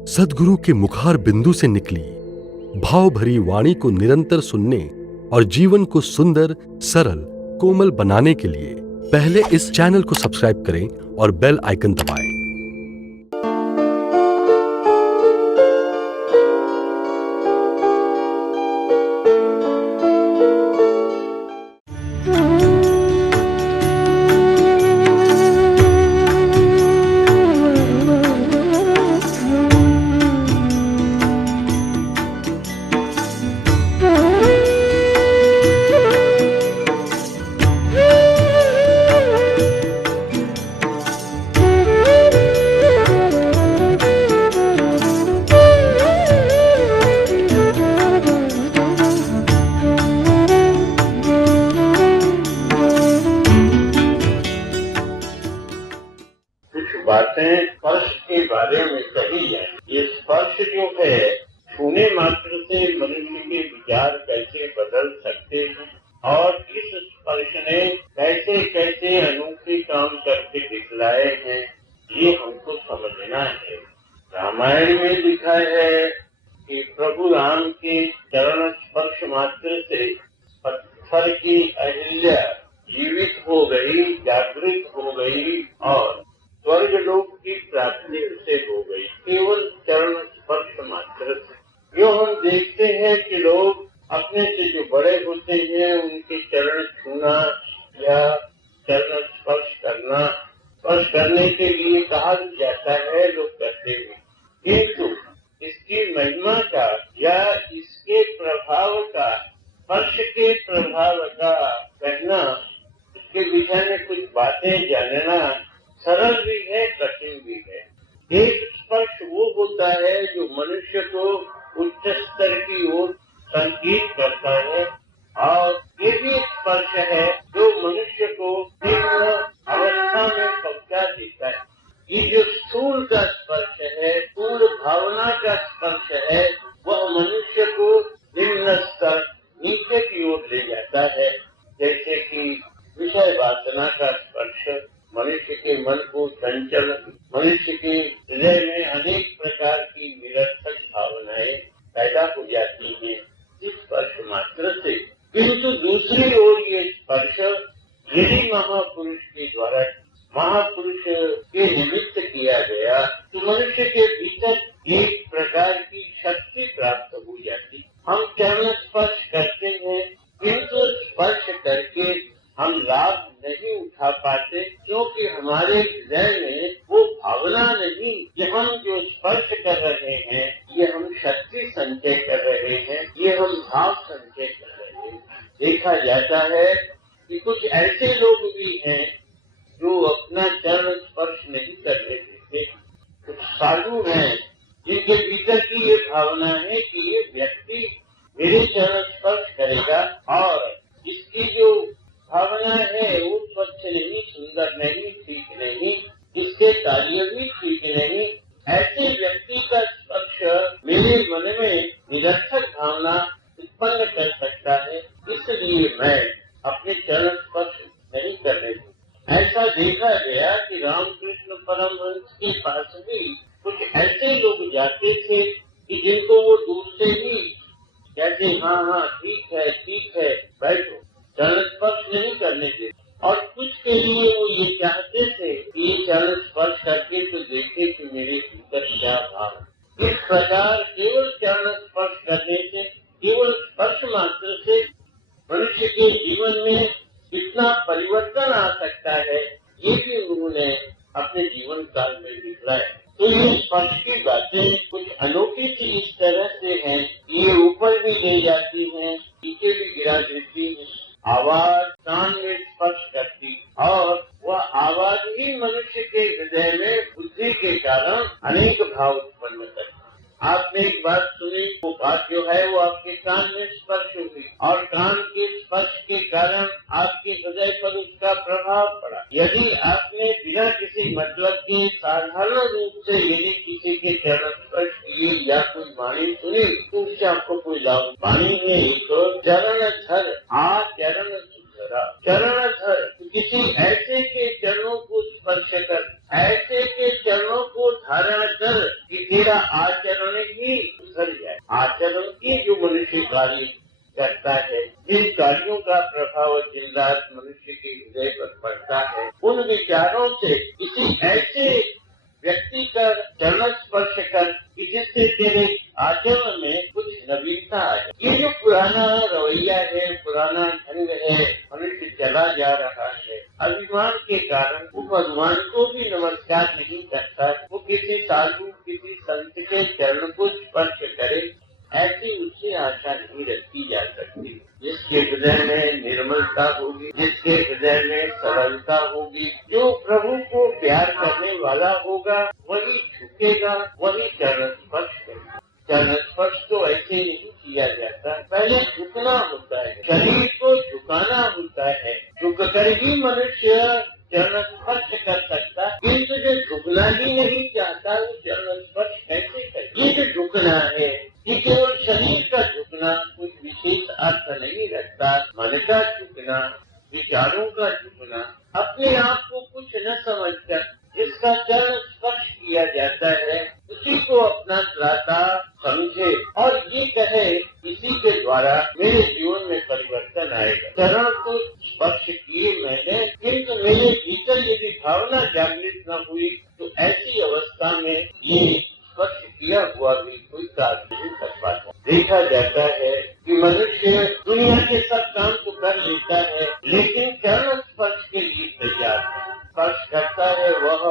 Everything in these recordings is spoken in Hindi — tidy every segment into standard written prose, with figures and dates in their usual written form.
सद्गुरु के मुखार बिंदु से निकली भाव भरी वाणी को निरंतर सुनने और जीवन को सुंदर, सरल, कोमल बनाने के लिए पहले इस चैनल को सब्सक्राइब करें और बेल आइकन दबाएं। बातें स्पर्श के बारे में कही जाए। ये स्पर्श जो है, छूने मात्र से मनुष्य के विचार कैसे बदल सकते हैं और इस स्पर्श ने कैसे कैसे अनूठे काम करके दिखलाए हैं, ये हमको समझना है। रामायण में लिखा है कि प्रभु राम के चरण स्पर्श मात्र से पत्थर की अहिल्या जीवित हो गई, जागृत हो गई और स्वर्ग लोक की प्राप्ति उसे हो गई, केवल चरण स्पर्श मात्र से। जो हम देखते हैं कि लोग अपने से जो बड़े होते हैं उनके चरण छूना या चरण स्पर्श करना, स्पर्श करने के लिए कहा जाता है, लोग करते हैं, किंतु इसकी महिमा का या इसके प्रभाव का, स्पर्श के प्रभाव का कहना, इसके विषय में कुछ बातें जानना सरल भी है, कठिन भी है। एक स्पर्श वो होता है जो मनुष्य को उच्च स्तर की ओर संकेत करता है और ये भी स्पर्श है जो मनुष्य को निम्न अवस्था में पहुंचा देता है। ये जो स्थूल का स्पर्श है, स्थूल भावना का स्पर्श है, वह मनुष्य को निम्न स्तर, नीचे की ओर ले जाता है। जैसे कि विषय वासना का स्पर्श मनुष्य के मन को चंचल, मनुष्य के हृदय में अनेक प्रकार की निरर्थक भावनाएं पैदा हो जाती हैं इस स्पर्श मात्र से। किंतु दूसरी ओर ये स्पर्श यदि महापुरुष के द्वारा, महापुरुष के निमित्त किया गया तो मनुष्य के भीतर एक प्रकार की शक्ति प्राप्त हो जाती। हम चरण स्पर्श करते हैं किंतु स्पर्श करके हम लाभ नहीं उठा पाते, क्योंकि हमारे हृदय में वो भावना नहीं कि हम जो स्पर्श कर रहे हैं ये हम शक्ति संचय कर रहे हैं, ये हम भाव संचय कर रहे हैं। देखा जाता है कि कुछ ऐसे लोग भी हैं जो अपना चरण स्पर्श नहीं करने देते। कुछ साधु हैं जिनके भीतर की ये भावना है कि ये व्यक्ति मेरे चरण स्पर्श करेगा और इसकी जो भावना है वो स्वच्छ नहीं, सुंदर नहीं, ठीक नहीं, इसके कार्य भी ठीक नहीं। ऐसे व्यक्ति का स्पर्श मेरे मन में निरर्थक भावना उत्पन्न कर सकता है, इसलिए मैं अपने चरण स्पर्श नहीं करने दूं। ऐसा देखा गया कि रामकृष्ण परमहंस के पास भी कुछ ऐसे लोग जाते थे कि जिनको वो दूर से ही कहते, हाँ ठीक है बैठो, चरण स्पर्श नहीं करने देते। और कुछ के लिए वो ये चाहते थे कि ये चरण स्पर्श करके तो देखे कि मेरे भीतर क्या भाव। इस प्रकार केवल चरण स्पर्श करने से, केवल स्पर्श मात्र से मनुष्य के जीवन में कितना परिवर्तन आ सकता है, ये भी उन्होंने अपने जीवन काल में दिखलाया। तो ये स्पर्श की बातें कुछ अनोखी सी इस तरह से हैं, ये ऊपर भी ले जाती हैं, नीचे भी गिरा देती हैं। आवाज कान में स्पर्श करती और वह आवाज ही मनुष्य के हृदय में बुद्धि के कारण अनेक भाव उत्पन्न करती। आपने एक बात सुनी, वो बात जो है वो आपके कान में स्पर्श हुई और कान के स्पर्श के कारण आपके हृदय पर उसका प्रभाव पड़ा। यदि आपने बिना किसी मतलब के साधारण रूप से यदि किसी के चरण स्पर्श किए या कोई वाणी सुनी तो उससे आपको कोई लाभ। वाणी में एक चरण धर आ चरण सुधरा, चरण धर किसी ऐसे के चरणों को स्पर्श कर, ऐसे के चरणों को धारण कर कि तेरा आचरण ही सुधर जाए। आचरण की जो मनुष्य कार्य करता है, जिन कार्यों का प्रभाव दिन रात मनुष्य के हृदय पर पड़ता है, उन विचारों से किसी ऐसे व्यक्ति का चरण स्पर्श कर कि जिससे तेरे आचरण में कुछ नवीनता आए। ये जो पुराना रवैया है, पुराना ढंग है, मनुष्य चला जा रहा है, अभिमान के कारण वो भगवान को भी नमस्कार नहीं करता। वो किसी साधु, किसी संत के चरण को स्पर्श करे, ऐसी उससे आशा नहीं रखी जा सकती। जिसके हृदय में निर्मलता होगी, जिसके हृदय में सरलता होगी, जो प्रभु को प्यार करने वाला होगा, वही झुकेगा, वही चरण स्पर्श करेगा। चरण स्पर्श तो ऐसे नहीं किया जाता, पहले झुकना होता है, शरीर को झुकाना होता है। झुक कर ही मनुष्य चरण स्पर्श कर सकता, किंतु जो झुकना ही नहीं चाहता वो चरण स्पर्श कैसे करे? ये जो झुकना है, ये केवल शरीर का झुकना कोई विशेष अर्थ नहीं रखता। मन का झुकना, विचारों का झुकना, अपने आप को कुछ न समझकर जिसका चरण स्पर्श किया जाता है, उसी को अपना त्राता समझे और ये कहे इसी के द्वारा मेरे जीवन में परिवर्तन आएगा। चरण तो स्पर्श किए मैंने, किंतु मेरे भीतर यदि भावना जागृत न हुई तो ऐसी अवस्था में ये स्पर्श किया हुआ भी कोई कार्य नहीं कर पाता। देखा जाता है कि मनुष्य दुनिया के सब काम तो कर लेता है, लेकिन चरण स्पर्श के लिए तैयार है। स्पर्श करता है वह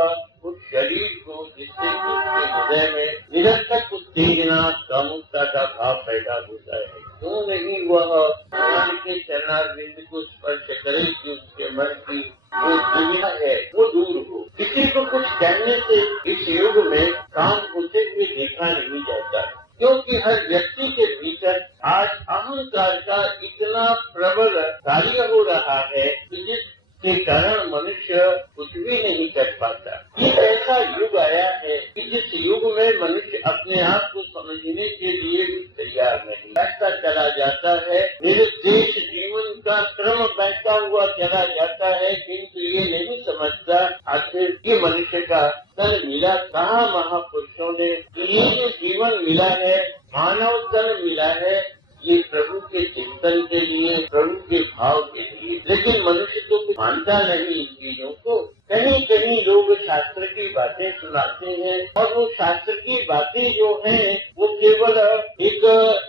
उस शरीर को जिससे उसके हृदय में निरंतर उत्तेजना, कामुकता का भाव पैदा होता है। क्यों नहीं वह भगवान के चरणारविंद को स्पर्श करे कि उसके मन की जो दुनिया है वो दूर हो। किसी को कुछ कहने से इस युग में काम होते हुए देखा नहीं जाता, क्योंकि हर व्यक्ति के भीतर आज अहंकार का इतना प्रबल कार्य हो रहा है कि जिसके कारण मनुष्य कुछ भी नहीं कर पाता। ये ऐसा युग आया है कि जिस युग में मनुष्य अपने आप को समझने के लिए भी तैयार नहीं, ऐसा चला जाता है। निरुद्देश जीवन का क्रम बहता हुआ चला जाता है, किंतु ये नहीं समझता आखिर ये मनुष्य का तन मिला कहाँ महापुरुषों ने। ये जो जीवन मिला है, मानव तन मिला है, ये प्रभु के चिंतन के लिए, प्रभु के भाव के लिए। लेकिन मनुष्य तो मानता नहीं इन चीजों को। कहीं कहीं लोग शास्त्र की बातें सुनाते हैं और वो शास्त्र की बातें जो हैं वो केवल एक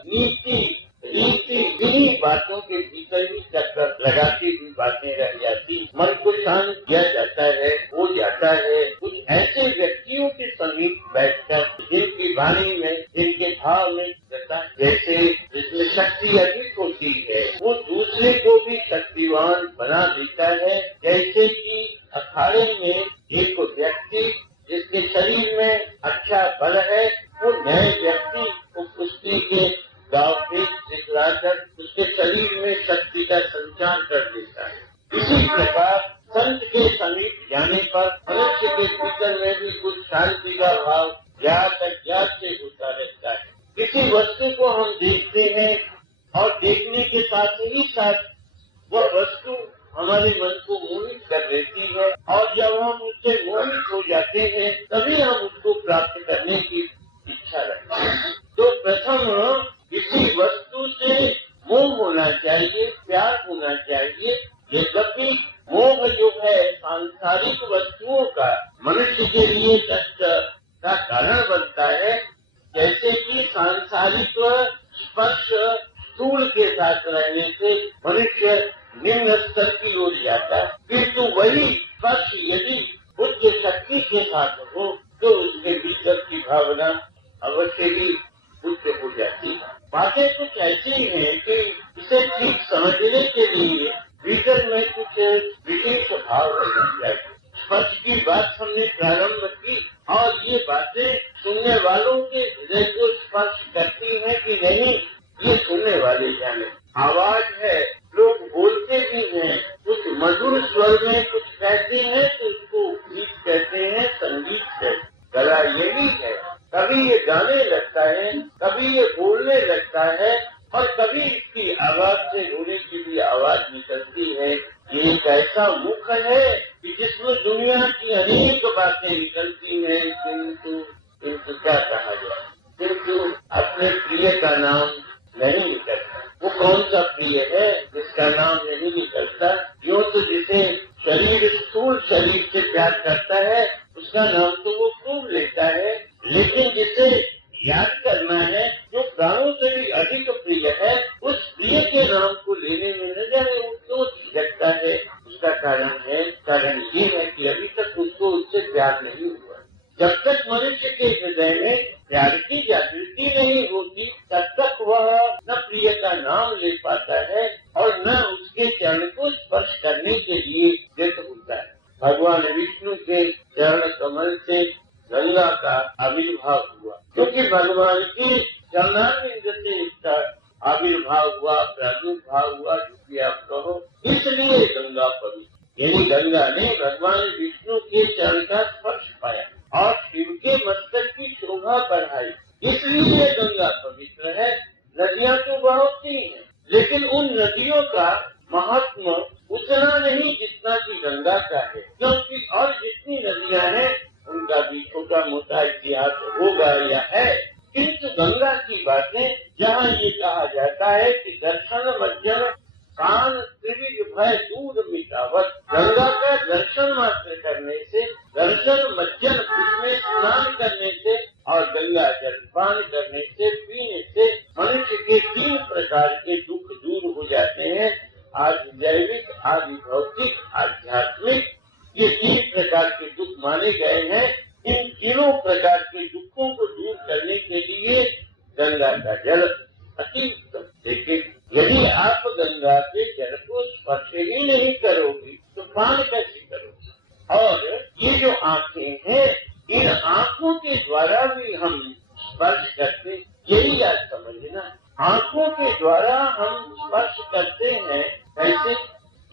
नीति रीति इन्हीं बातों के भीतर ही चक्कर लगाती हुई बातें रह जाती। मन को शांत किया जाता है, हो जाता है कुछ ऐसे व्यक्तियों के समीप बैठकर जिनकी वाणी में, जिनके भाव में जैसे जिसमें शक्ति अधिक होती है, वो दूसरे को भी शक्तिवान बना देता है। जैसे कि अखाड़े में एक व्यक्ति जिसके शरीर में अच्छा बल है, वो नए व्यक्ति को कुश्ती के दाव पेच दिखलाकर उसके शरीर में शक्ति का संचार कर देता है। इसी प्रकार संत के समीप जाने पर मनुष्य के भीतर में भी कुछ शांति का भाव ज्ञात अज्ञात से होता रहता है। किसी वस्तु को हम देखते हैं और देखने के साथ ही साथ वह वस्तु हमारे मन को मोहित कर लेती है, और जब हम उससे मोहित हो जाते हैं तभी हम उसको प्राप्त करने की इच्छा रखते हैं। तो प्रथम किसी वस्तु से मोह होना चाहिए, प्यार होना चाहिए। यद्यपि मोह जो है सांसारिक वस्तुओं का मनुष्य के लिए कष्ट का कारण बनता है, जैसे कि सांसारिक स्पर्श स्थूल के साथ रहने से मनुष्य निम्न स्तर की ओर जाता है, किंतु वही स्पर्श यदि उच्च शक्ति के साथ हो तो उसके भीतर की भावना अवश्य ही उच्च हो जाती है। बातें कुछ ऐसी हैं कि इसे ठीक समझने के लिए भीतर में कुछ विशेष भाव रहना चाहिए। स्पर्श की बात हमने प्रारंभ की और ये बातें सुनने वालों के हृदय को स्पर्श करती हैं कि नहीं, ये सुनने वाले जाने। आवाज है, लोग बोलते भी हैं, कुछ मधुर स्वर में कुछ कहते हैं तो उसको गीत कहते हैं, संगीत है। कला यही है, कभी ये गाने लगता है, कभी ये बोलने लगता है और कभी इसकी आवाज से रोने की भी आवाज निकलती है। ये एक ऐसा मुख है कि जिसमें दुनिया की अनेक बातें निकलती हैं, किंतु किंतु क्या कहा जाए, किंतु अपने प्रिय का नाम नहीं निकलता। वो कौन सा प्रिय है जिसका नाम नहीं निकलता? यूँ तो जिसे शरीर स्थूल शरीर से प्यार करता है उसका नाम तो वो खूब लेता है, लेकिन जिसे याद करना है, जो प्राणों से भी अधिक प्रिय है, उस प्रिय के नाम को लेने में न जाने वो क्यों झिझकता है। उसका कारण ये है कि अभी तक उसको उससे प्यार नहीं हुआ। जब तक मनुष्य के हृदय में प्यार की जागृति नहीं होती तब तक वह न प्रिय का नाम ले पाता है और न उसके चरण को स्पर्श करने के लिए सिद्ध होता है। भगवान विष्णु के चरण कमल से गंगा का आविर्भाव हुआ, क्योंकि भगवान की चरणारविंद से इसका आविर्भाव हुआ, प्रादुर्भाव हुआ, जो कि आप कहो, इसलिए गंगा पवित्र। यानी गंगा ने भगवान विष्णु के चरण का स्पर्श पाया और शिव के मस्तक की शोभा बढ़ाई, इसलिए गंगा पवित्र है। नदियाँ तो बहुत सी हैं, लेकिन उन नदियों का महात्मा उतना नहीं जितना कि गंगा का है, क्योंकि और जितनी नदियाँ हैं उनका भी छोटा मोटा इतिहास होगा या है, किंतु गंगा की बातें जहाँ ये कहा जाता है कि दर्शन मज्जन कान त्रिविध भय दूर मिटावत, गंगा का दर्शन मात्र करने से, दर्शन मज्जन उसमें स्नान करने से और गंगा जल पान करने से, पीने से मनुष्य के 3 प्रकार के दुख दूर हो जाते हैं। आदि जैविक, आदि भौतिक, आध्यात्मिक, ये 3 प्रकार के दुख माने गए हैं। इन तीनों प्रकार के दुखों को दूर करने के लिए गंगा का जल अति उत्तम। लेकिन यदि आप गंगा के जल को स्पर्श ही नहीं करोगी तो पान कैसे करोगे? और ये जो आंखें हैं, इन आंखों के द्वारा भी हम स्पर्श करते, यही याद समझना। आंखों के द्वारा हम स्पर्श करते हैं कैसे?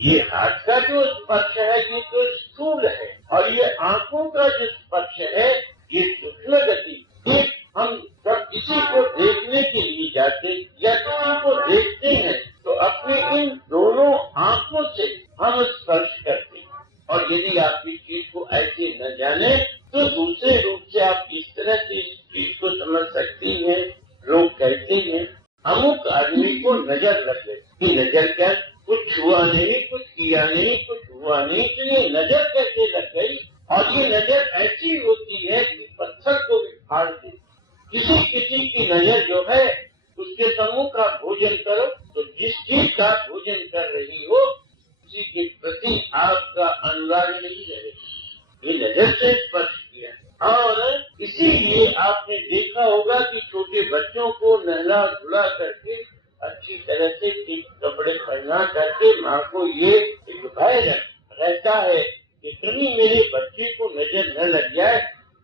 ये हाथ का जो स्पर्श है ये तो स्थूल है, और ये आंखों का जो स्पर्श है ये सूक्ष्म गति। एक हम जब किसी को देखने के लिए जाते या किसी को देखते हैं तो अपने इन दोनों आंखों से हम स्पर्श करते हैं। और यदि आप इस चीज को ऐसे न जाने तो दूसरे रूप से आप इस तरह की चीज को समझ सकती हैं। लोग कहते हैं अमुक आदमी को नजर लग गई। नजर क्या? कुछ हुआ नहीं, कुछ किया नहीं, कुछ हुआ नहीं, इसलिए नजर कैसे लग गई? और ये नजर ऐसी होती है कि पत्थर को भी फाड़ दे। किसी की नजर जो है उसके समूह का भोजन करो तो जिस चीज का भोजन कर रही हो उसी के प्रति आपका अनुराग नहीं रहेगा। ये नजर से स्पर्श किया। और इसीलिए आपने देखा होगा कि छोटे बच्चों को नहला धुला करके अच्छी तरह से ठीक कपड़े पहना करके माँ को ये एक भय रहता है कि कहीं मेरे बच्चे को नजर न लग जाए,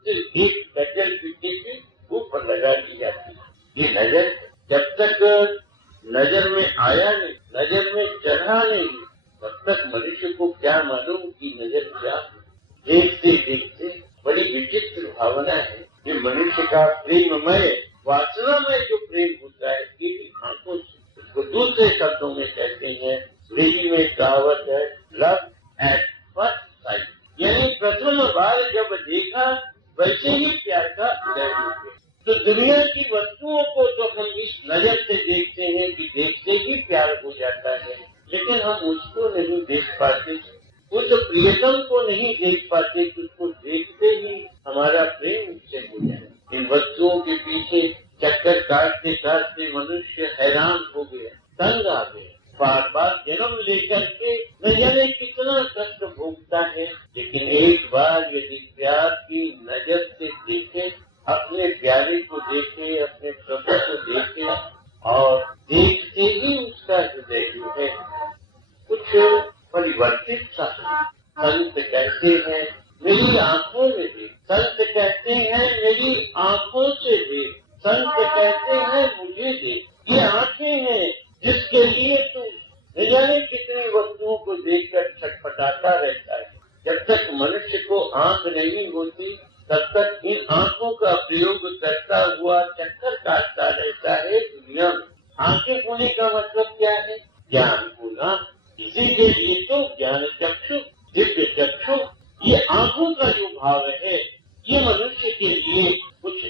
तो एक गजल पीछे के ऊपर लगा दी जाती है। ये नजर जब तक नजर में आया नहीं, नजर में चढ़ा नहीं, तब तक मनुष्य को क्या मालूम कि नजर क्या है। देखते देखते बड़ी विचित्र भावना है। ये मनुष्य का प्रेममय वासना में जो प्रेम होता है ये आंखों से, उसको दूसरे शब्दों में कहते हैं, अंग्रेजी में कहावत है लव एट फर्स्ट साइट, यानी प्रथम बार जब देखा वैसे ही प्यार का उदय हो गया। तो दुनिया की वस्तुओं को तो हम इस नजर से देखते हैं कि देखते ही प्यार हो जाता है, लेकिन हम उसको नहीं देख पाते, उस प्रियतम को नहीं देख पाते कि उसको देखते ही हमारा प्रेम उससे हो जाए। इन वस्तुओं के पीछे चक्कर काटते काटते मनुष्य हैरान हो गया, तंग आ गया, बार बार जन्म लेकर के न जाने कितना कष्ट भोगता है। लेकिन एक बार यदि प्यार की नजर से देखे, अपने प्यारे को देखे, अपने प्रभु को देखे और देखते ही उसका हृदय जो है कुछ परिवर्तित सा। संत कहते हैं मेरी आंखों में देख, संत कहते हैं मेरी आंखों से देख, संत कहते हैं मुझे देख। ये आंखें हैं जिसके लिए तू न जाने कितनी वस्तुओं को देखकर छटपटाता रहता है। जब तक मनुष्य को आंख नहीं होती तब तक इन आंखों का प्रयोग करता हुआ चक्कर काटता रहता है दुनिया में। आंखें होने का मतलब क्या है? ज्ञान होना। इसी के लिए तो ज्ञान चक्षु, दिव्य चक्षु, ये आंखों का जो भाव है ये मनुष्य के लिए कुछ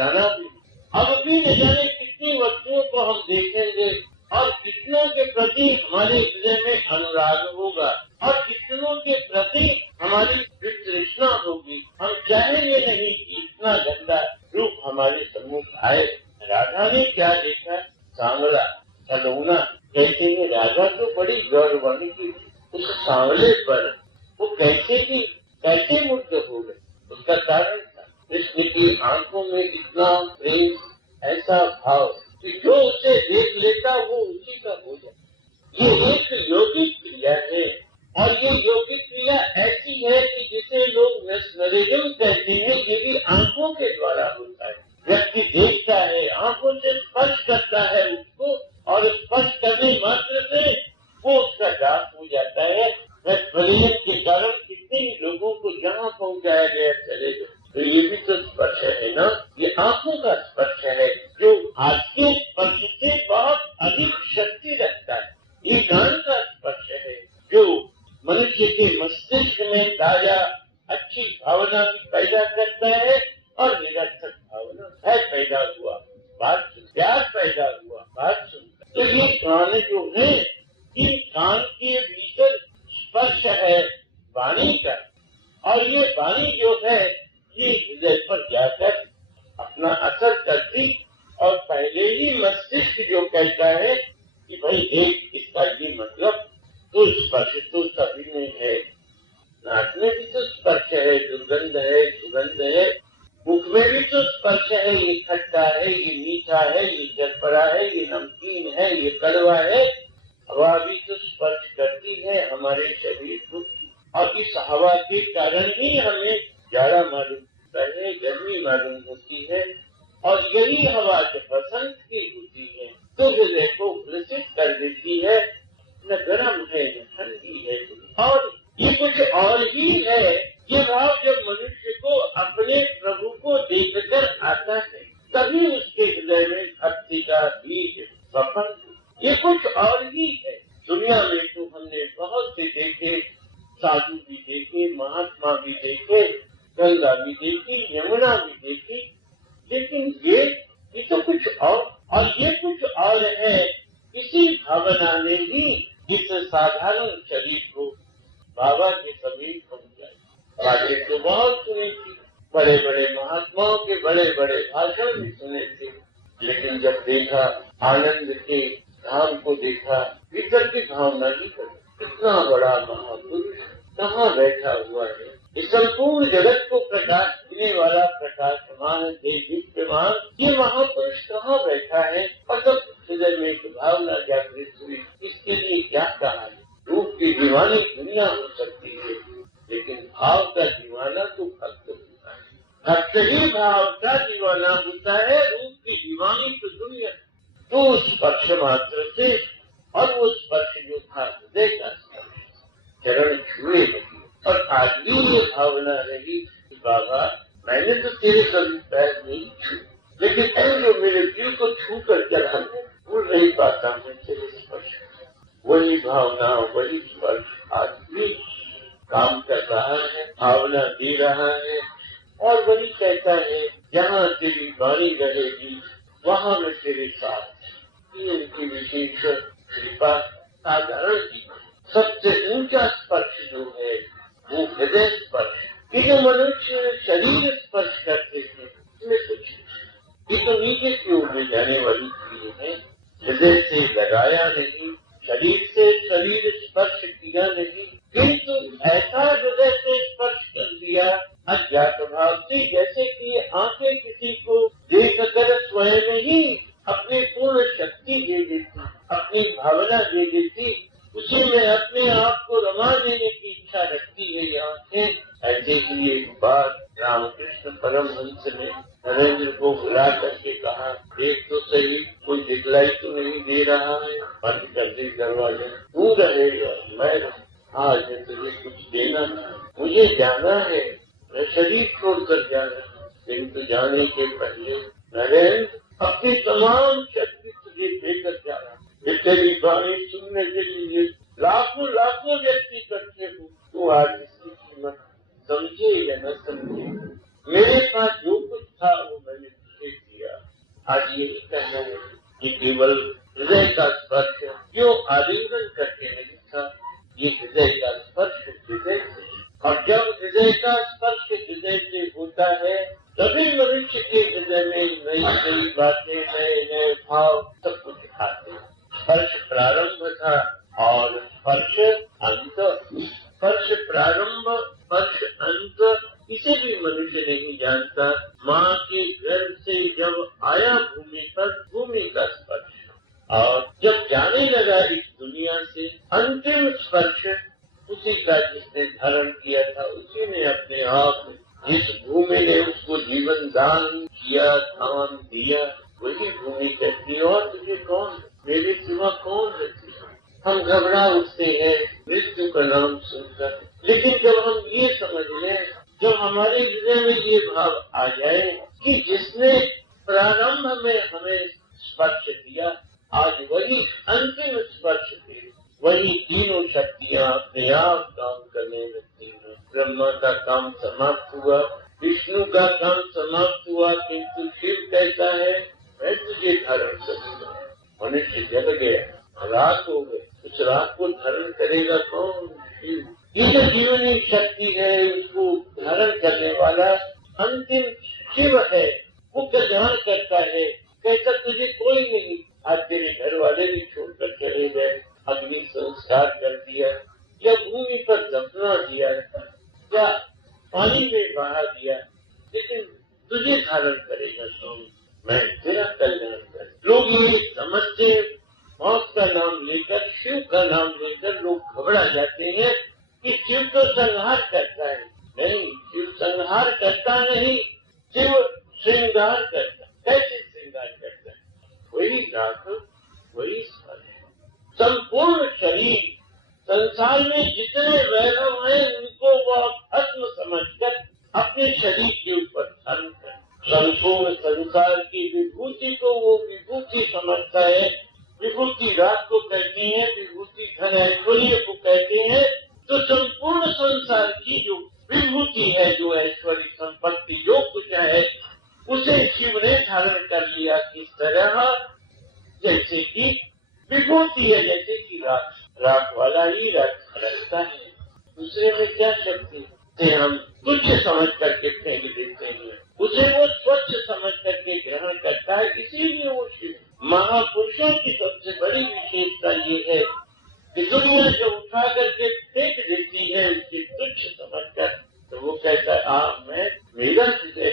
जाना भी। अब भी न जाने कितनी वस्तुओं को हम देखेंगे और कितनों के प्रति हमारे हृदय में अनुराग होगा और कितनों के प्रति हमारी तृष्णा होगी। हम चाहेंगे नहीं कि इतना गंदा रूप हमारे सम्मुख आए। राधा ने क्या देखा? सांवला सलोना। कहते हैं राधा तो बड़ी गौरवानी की उस सांवले पर वो कैसे मुग्ध हो गए। उसका कारण था कृष्ण की आंखों में इतना प्रेम, ऐसा भाव कि जो उसे देख लेता वो उसी का हो जाए। ये एक योगिक क्रिया है और ये योगिक क्रिया ऐसी है कि जिसे लोग नरेगम कहते हैं। ये भी आंखों के द्वारा होता है। व्यक्ति देखता है, आंखों से स्पर्श करता है उसको और स्पर्श करने मात्र से वो उसका दास हो जाता है। प्रेम के कारण कितने ही लोगों को जहाँ पहुँचाया गया चले गए। तो ये भी तो स्पर्श है ना, ये आंखों का स्पर्श है जो आज के स्पर्श से बहुत अधिक शक्ति रखता है। ये कान का स्पर्श है जो मनुष्य के मस्तिष्क में ताजा अच्छी भावना पैदा करता है और निरर्थक भावना है पैदा हुआ बात सुन, प्यार पैदा हुआ बात सुन। तो ये कान जो है, इन कान के भीतर स्पर्श है वाणी का और ये वाणी जो है ये हृदय पर जाकर अपना असर करती और पहले ही मस्तिष्क जो कहता है कि भाई देख इसका ये मतलब तो स्पर्श तो सभी में है। नाक में भी तो स्पर्श है, दुर्गंध है, सुगंध है। मुख में भी तो स्पर्श है, ये खट्टा है, ये मीठा है, ये चटपटा है, ये नमकीन है, ये कड़वा है। हवा भी तो स्पर्श करती है हमारे शरीर को और इस हवा के कारण ही हमें जाड़ा मालूम होता है, गर्मी मालूम होती है। और यही हवा जब बसंत की होती है तो हृदय को ग्रसित कर देती है। न गर्म है न ठंडी है और ये कुछ और ही है। ये भाव जब मनुष्य को अपने प्रभु को देखकर आता है तभी उसके हृदय में भक्ति का बीज वपन। ये कुछ और ही है। दुनिया में तो हमने बहुत से देखे, साधु भी देखे, महात्मा भी देखे, गंगा भी देखी, यमुना भी देखी, लेकिन ये तो कुछ और ये कुछ और है। इसी भावना ने ही इस साधारण शरीर को बाबा के समीप पहुंचाई। बातें तो बहुत सुनी थी, बड़े बड़े महात्माओं के बड़े बड़े भाषण भी सुने थे, लेकिन जब देखा आनंद के धाम को देखा, भीतर की भावना ही कर कितना बड़ा महापुरुष कहाँ बैठा हुआ है। इस संपूर्ण जगत को प्रकाश देने वाला प्रकाशमान दीप्यमान ये महापुरुष कहाँ बैठा है। और जब हृदय में एक भावना जागृत हुई, इसके लिए क्या कहा है। रूप की दीवानी दुनिया हो सकती है, लेकिन भाव का दीवाना तो भक्त होता है। भक्त ही भाव का दीवाना होता है, रूप की दीवानी तो दुनिया। तो स्पर्श मात्र से, और वो स्पर्श जो था हृदय का स्पर्श, चरण छुए नहीं। और आज भी ये भावना रही बाबा मैंने तो तेरे कभी पैर नहीं छू, लेकिन जो मेरे दिल को छू कर चढ़ा भूल नहीं पाता मैं तेरे स्पर्श। वही भावना वही स्पर्श आज भी काम कर रहा है, भावना दे रहा है और वही कहता है जहाँ तेरी वाणी रहेगी वहाँ मैं तेरे साथ। ये उनकी विशेष कृपा साधारण की। सबसे ऊंचा स्पर्श जो है वो हृदय स्पर्श। ये जो मनुष्य शरीर स्पर्श करते थे इसमें कुछ ये तो नीचे की ओर ले जाने वाली चीज है। हृदय से लगाया नहीं, शरीर से शरीर स्पर्श किया नहीं, किंतु ऐसा हृदय से स्पर्श कर दिया अज्ञात भाव से, जैसे कि आंखें किसी को देख कर स्वयं ही अपनी पूर्ण शक्ति दे देती, अपनी भावना दे देती, उसी में अपने आप को रमा देने की इच्छा रखती है ये आंखें। ऐसे ही एक बार रामकृष्ण परमहंस ने नरेंद्र को बुला करके कहा, देख तो सही कोई दिखलाई तो नहीं दे रहा है, बंद कर दे दरवाजा, तू रहेगा मैं आज तुझे कुछ देना है, मुझे जाना है, मैं शरीर छोड़कर जाना है, किंतु जाने के पहले नरेंद्र अपनी तमाम शक्ति तुझे देकर जाना। तेरी वाणी सुनने के लिए लाखों लाखों व्यक्ति इकट्ठे हो, तू आज इसकी कीमत समझे या न समझे, मेरे पास जो कुछ था वो मैंने तुझे ये केवल हृदय का स्पर्श जो आलिंगन करके नहीं था, ये हृदय का स्पर्श हृदय से। और जब हृदय का स्पर्श हृदय से होता है, तभी मनुष्य के हृदय में नई नई बातें, नए नए भाव सब कुछ दिखाते हैं। स्पर्श प्रारंभ था और स्पर्श अंत। स्पर्श प्रारंभ, स्पर्श अंत, इसे भी मनुष्य नहीं जानता। माँ के गर्भ से जब आया भूमि पर, भूमि का स्पर्श, और जब जाने लगा इस दुनिया से, अंतिम स्पर्श उसी का जिसने धारण किया था, उसी ने अपने आप, जिस भूमि ने उसको जीवन दान किया, दान दिया, वही भूमि कहती है और तुझे कौन, मेरे सिवा कौन है? हम घबरा उठते हैं मृत्यु का नाम सुनकर, लेकिन जब हम ये समझ लें, जब हमारे हृदय में ये भाव आ जाए कि जिसने प्रारंभ में हमें स्पर्श दिया, आज वही अंतिम स्पर्श दे, वही तीनों शक्तियाँ अपने आप काम करने लगती हैं। ब्रह्मा का काम समाप्त हुआ, विष्णु का काम समाप्त हुआ, किंतु शिव कहता है मैं तुझे धारण करूंगा। मनुष्य जग गया, रात हो गए, उस रात को धारण करेगा कौन? शिव। ये जो जीवनी शक्ति है, उसको धारण करने वाला अंतिम शिव है। वो कल्याण करता है, कहता तुझे कोई नहीं, आज तेरे घर वाले भी छोड़कर चले गए, अग्नि संस्कार कर दिया, या भूमि पर दफना दिया, या पानी में बहा दिया, लेकिन तुझे धारण करेगा कौन? मैं तेरा कल्याण कर। लोग ये समझते, मौत का नाम लेकर, शिव का नाम लेकर लोग घबरा जाते हैं कि शिव तो संहार करता है। नहीं, शिव संहार करता नहीं, शिव श्रृंगार करता। कैसे श्रृंगार करता है? वही रात, वही स्पर्श। संपूर्ण शरीर, संसार में जितने वैभव हैं उनको वो भस्म समझकर अपने शरीर के ऊपर धारण कर, संपूर्ण संसार की विभूति को वो विभूति समझता है। विभूति रात को कहती है, विभूति धन ऐश्वर्य को कहते हैं। तो संपूर्ण संसार की जो विभूति है, जो ऐश्वर्य संपत्ति जो कुछ है, उसे शिव ने धारण कर लिया। किस तरह? जैसे कि विभूति है, जैसे कि राख वाला ही राख रखता है, दूसरे में क्या शक्ति से हम तुच्छ समझ करके फेंक देते हैं, उसे वो स्वच्छ समझ करके ग्रहण करता है। इसीलिए वो शिव। महापुरुषों की सबसे बड़ी विशेषता ये है कि दुनिया जो उठा करके फेंक देती है उसे तुच्छ समझकर, तो वो कहता है मैं, मेरा हृदय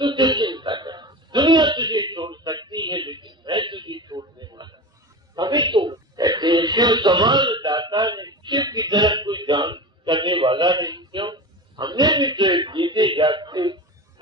तू क्यों चिंता कर, दुनिया तुझे छोड़ सकती है लेकिन मैं तुझे छोड़ने वाला। अभी तो कहते हैं शिव समान दाता ने, शिव की तरह कोई दान करने वाला नहीं। क्यों? हमने भी तो जीते जागते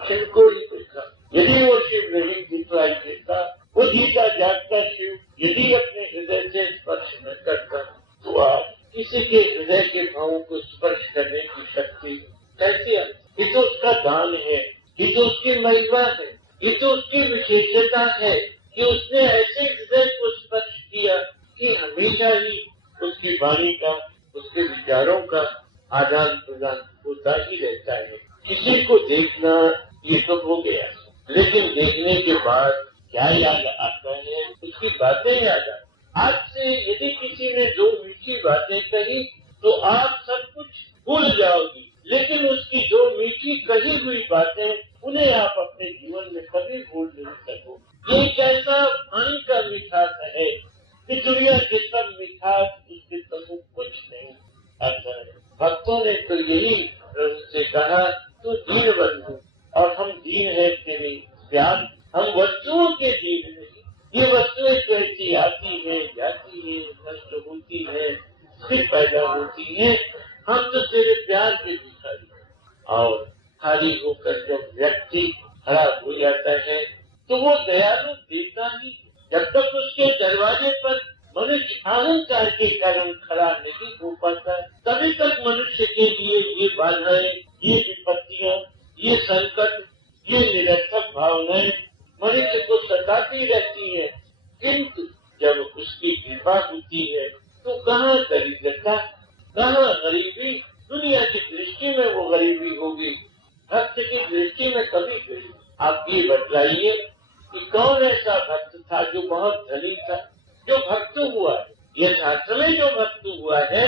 शिव को ही देखा। यदि वो शिव नहीं दिखलाई देता, वो जीता जागता शिव यदि अपने हृदय से स्पर्श न करता, तो आज किसी के हृदय के भावों को स्पर्श करने की शक्ति कैसे आई? ये तो उसका दान है, ये तो उसकी महिमा है, ये तो उसकी विशेषता है कि उसने ऐसे हृदय को स्पर्श किया कि हमेशा ही उसकी वाणी का, उसके विचारों का आदान प्रदान होता ही रहता है। किसी को देखना ये तो हो गया, लेकिन देखने के बाद क्या याद आता है? उसकी बातें याद आती। आज से यदि किसी ने दो मीठी बातें कही तो आप सब कुछ भूल जाओगी, लेकिन उसकी दो मीठी कही हुई बातें उन्हें आप अपने जीवन में कभी भूल नहीं सकोगे। ये कैसा पानी का मिठास है कि दुनिया के सब मिठास उसके समूह कुछ नहीं आता है। भक्तों ने तो यही प्रभु से कहा, तू दीन बंधु और हम दीन है तेरे प्यार, हम वस्तुओं के दीन नहीं। ये वस्तुएं कैसी आती है, जाती है, नष्ट होती है, फिर पैदा होती है। हम तो तेरे प्यार के भिखारी। और खाली होकर जब व्यक्ति खड़ा हो जाता है तो वो दयालु देता ही, जब तक उसके दरवाजे पर मनुष्य अहंकार के कारण खड़ा नहीं हो पाता, तभी तक मनुष्य के लिए ये बाधाएं, ये विपत्तियां, ये संकट, ये निरर्थक भावनाएं मनुष्य को सताती रहती है। किंतु जब उसकी कृपा होती है तो कहाँ दरिद्रता, कहाँ गरीबी? दुनिया की दृष्टि में वो गरीबी होगी, भक्त की दृष्टि में कभी गरीबी। आप ये बतलाइए कि कौन ऐसा भक्त था जो बहुत धनी था, जो भक्त हुआ है। यथार्थ में जो भक्त हुआ है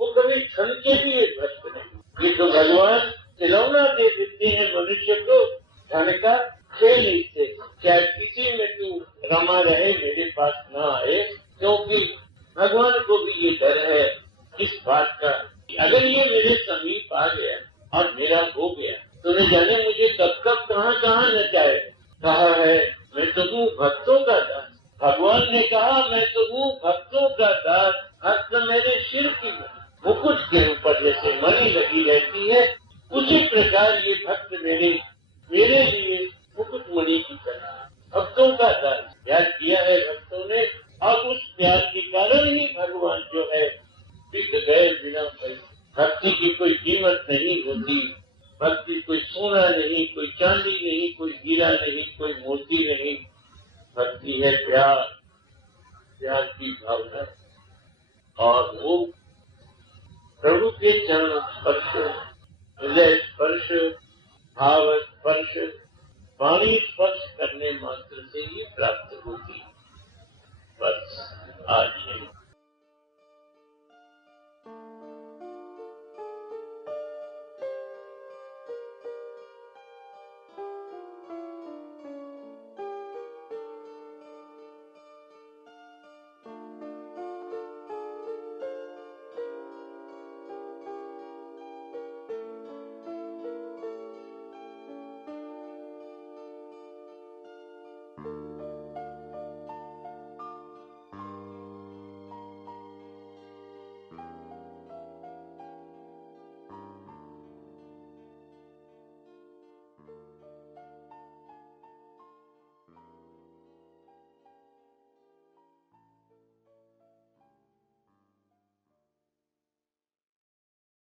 वो कभी धन के लिए भक्त नहीं। ये तो भगवान खिलौना दे देते हैं मनुष्य को, धन का खेल इससे, चाहे किसी में तू रमा रहे मेरे पास ना आए, क्योंकि भगवान को भी ये डर है इस बात का कि अगर ये मेरे समीप आ गया और मेरा हो गया तो न जाने मुझे कब कब कहाँ नचाए। कहा है मैं तो हूँ भक्तों का दास। भगवान ने कहा मैं तो हूँ भक्तों का दास। भक्त मेरे सिर की मुकुट के ऊपर जैसे मणि लगी रहती है, उसी प्रकार ये भक्त मेरे लिए मुकुट मणि की तरह भक्तों का दास। प्यार किया है भक्तों ने और उस प्यार के कारण ही भगवान जो है विद गए बिना भय। भक्ति की कोई कीमत नहीं होती, भक्ति कोई सोना नहीं, कोई चांदी नहीं, कोई हीरा नहीं, कोई मोती नहीं। भक्ति है प्यार, प्यार की भावना। और वो प्रभु के चरण स्पर्श, हृदय स्पर्श, भाव स्पर्श, वाणी स्पर्श करने मात्र से ही प्राप्त होती। बस आज नहीं।